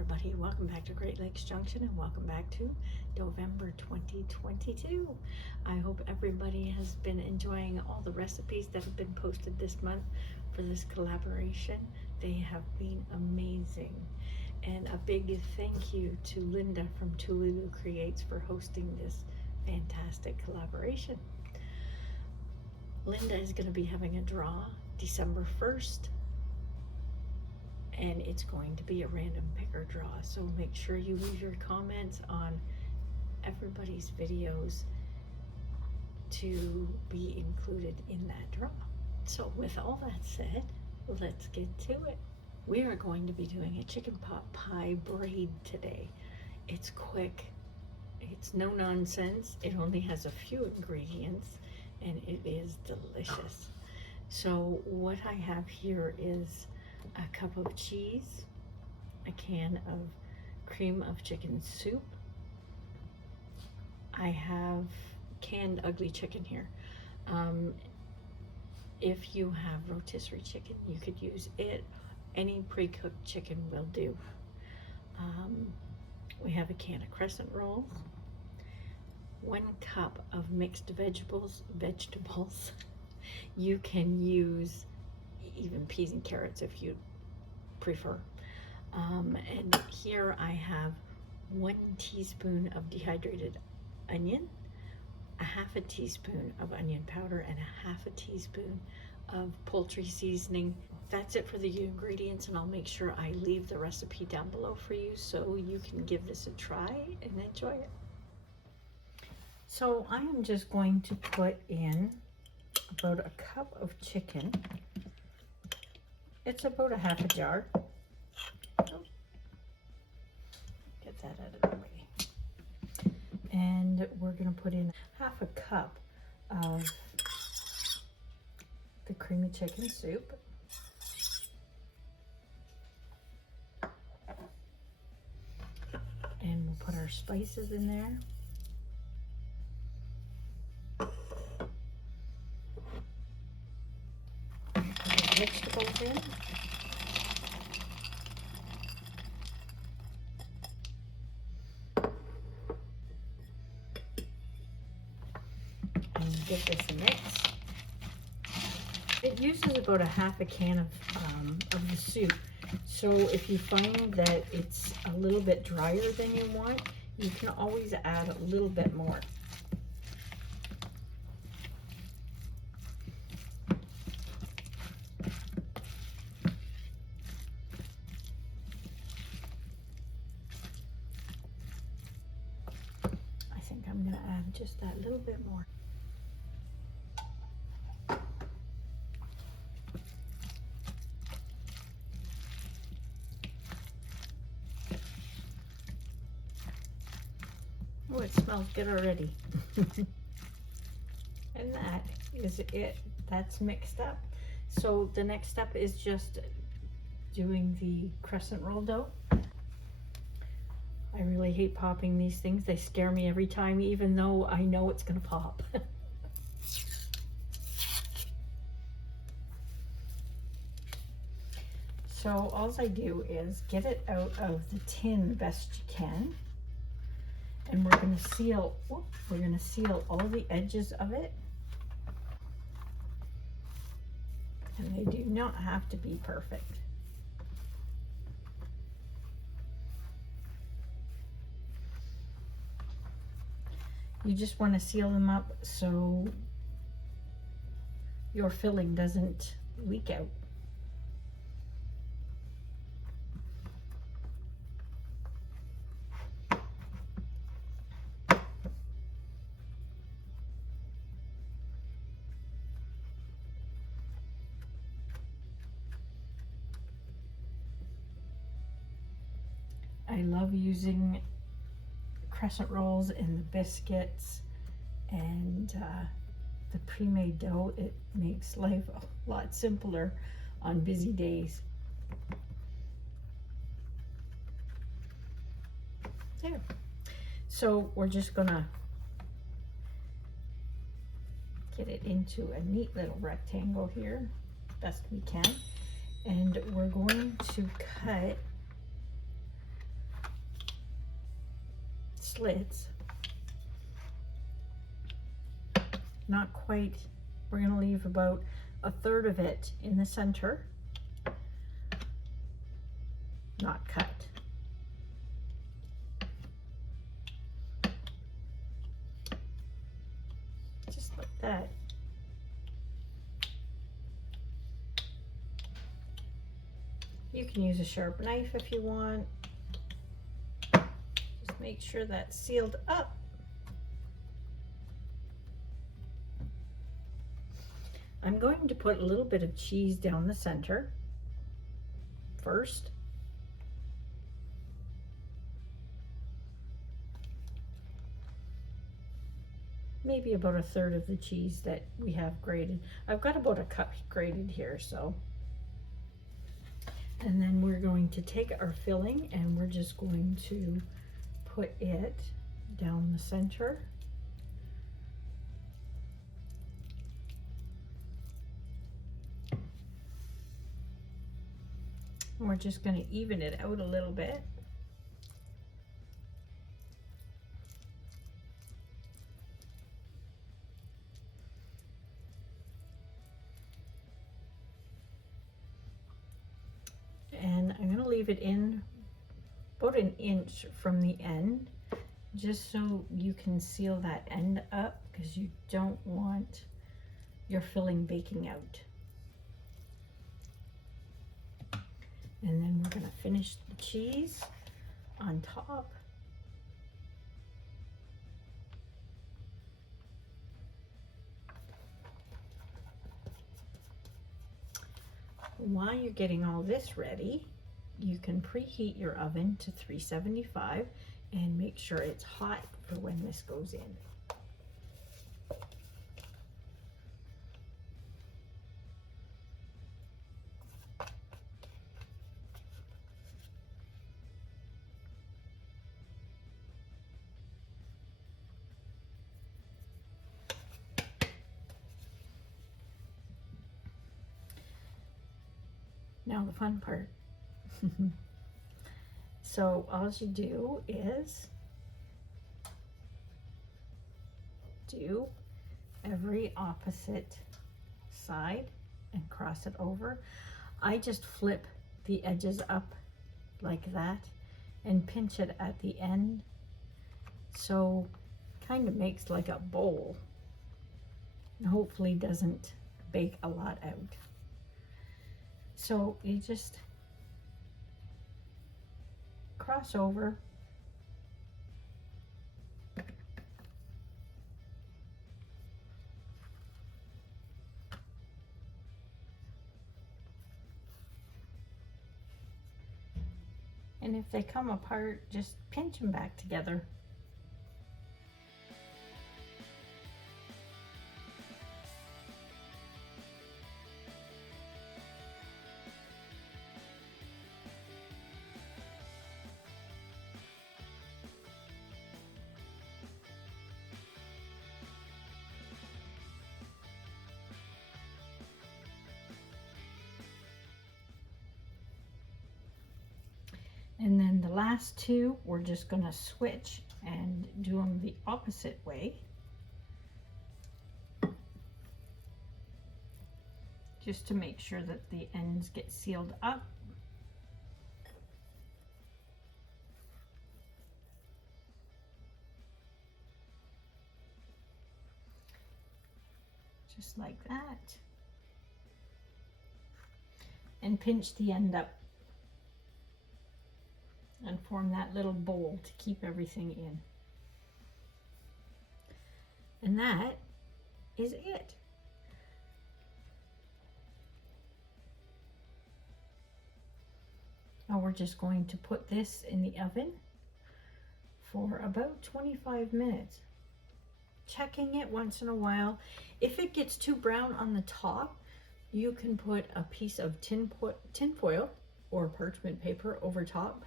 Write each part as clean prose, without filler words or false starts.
everybody, welcome back to Great Lakes Junction and welcome back to Doughvember 2022. I hope everybody has been enjoying all the recipes that have been posted this month for this collaboration. They have been amazing. And a big thank you to Linda from Tululu Creates for hosting this fantastic collaboration. Linda is going to be having a draw December 1st. And it's going to be a random picker draw, so make sure you leave your comments on everybody's videos to be included in that draw. So with all that said, let's get to it. We are going to be doing a chicken pot pie braid today. It's quick, it's no nonsense, it only has a few ingredients, and it is delicious. So what I have here is a cup of cheese, a can of cream of chicken soup. I have canned ugly chicken here. If you have rotisserie chicken, you could use it. Any pre-cooked chicken will do. We have a can of crescent rolls, 1 cup of mixed vegetables. You can use even peas and carrots if you prefer. And here I have 1 teaspoon of dehydrated onion, a 1/2 teaspoon of onion powder, and a 1/2 teaspoon of poultry seasoning. That's it for the ingredients, and I'll make sure I leave the recipe down below for you so you can give this a try and enjoy it. So I am just going to put in about a cup of chicken. It's about a 1/2 jar. Get that out of the way. And we're going to put in 1/2 cup of the creamy chicken soup. And we'll put our spices in there. Vegetables in. And give this a mix. It uses about a 1/2 can of the soup. So if you find that it's a little bit drier than you want, you can always add a little bit more. I'm going to add just that little bit more. Oh, it smells good already. And that is it. That's mixed up. So the next step is just doing the crescent roll dough. I really hate popping these things. They scare me every time, even though I know it's going to pop. So all I do is get it out of the tin best you can. And we're going to seal, all the edges of it. And they do not have to be perfect. You just want to seal them up so your filling doesn't leak out. I love using crescent rolls in the biscuits and the pre-made dough. It makes life a lot simpler on busy days. There. So we're just gonna get it into a neat little rectangle here, best we can. And we're going to cut slits. Not quite. We're going to leave about a third of it in the center, not cut. Just like that. You can use a sharp knife if you want. Just make sure that's sealed up. I'm going to put a little bit of cheese down the center first. Maybe about a third of the cheese that we have grated. I've got about a cup grated here, so. And then we're going to take our filling and we're just going to put it down the center. And we're just going to even it out a little bit. And I'm going to leave it in about an inch from the end, just so you can seal that end up, because you don't want your filling baking out. And then we're going to finish the cheese on top. While you're getting all this ready, you can preheat your oven to 375 and make sure it's hot for when this goes in. Now the fun part. So all you do is do every opposite side and cross it over. I just flip the edges up like that and pinch it at the end, so kind of makes like a bowl and hopefully doesn't bake a lot out. So you just cross over, and if they come apart, just pinch them back together. And then the last two, we're just going to switch and do them the opposite way. Just to make sure that the ends get sealed up. Just like that. And pinch the end up and form that little bowl to keep everything in. And that is it. Now we're just going to put this in the oven for about 25 minutes. Checking it once in a while. If it gets too brown on the top, you can put a piece of tin foil or parchment paper over top,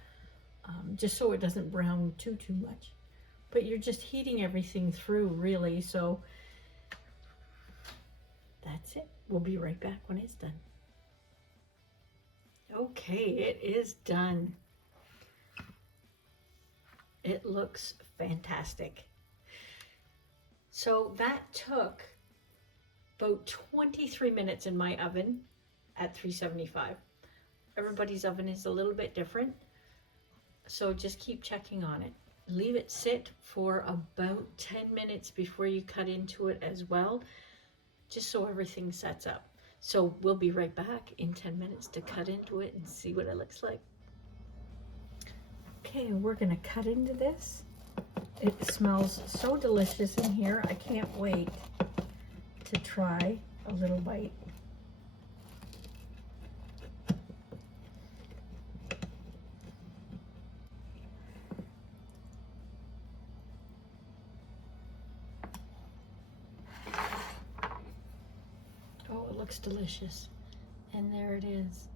just so it doesn't brown too much. But you're just heating everything through, really, so that's it. We'll be right back when it's done. Okay, it is done. It looks fantastic. So that took about 23 minutes in my oven at 375. Everybody's oven is a little bit different, so just keep checking on it. Leave it sit for about 10 minutes before you cut into it as well, just so everything sets up. So we'll be right back in 10 minutes to cut into it and see what it looks like. Okay, we're gonna cut into this. It smells so delicious in here. I can't wait to try a little bite. Oh, it looks delicious. And there it is.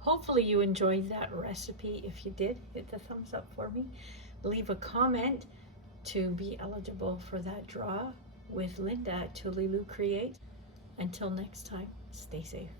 Hopefully you enjoyed that recipe. If you did, hit the thumbs up for me. Leave a comment to be eligible for that draw with Linda at Tuliloo Create. Until next time, stay safe.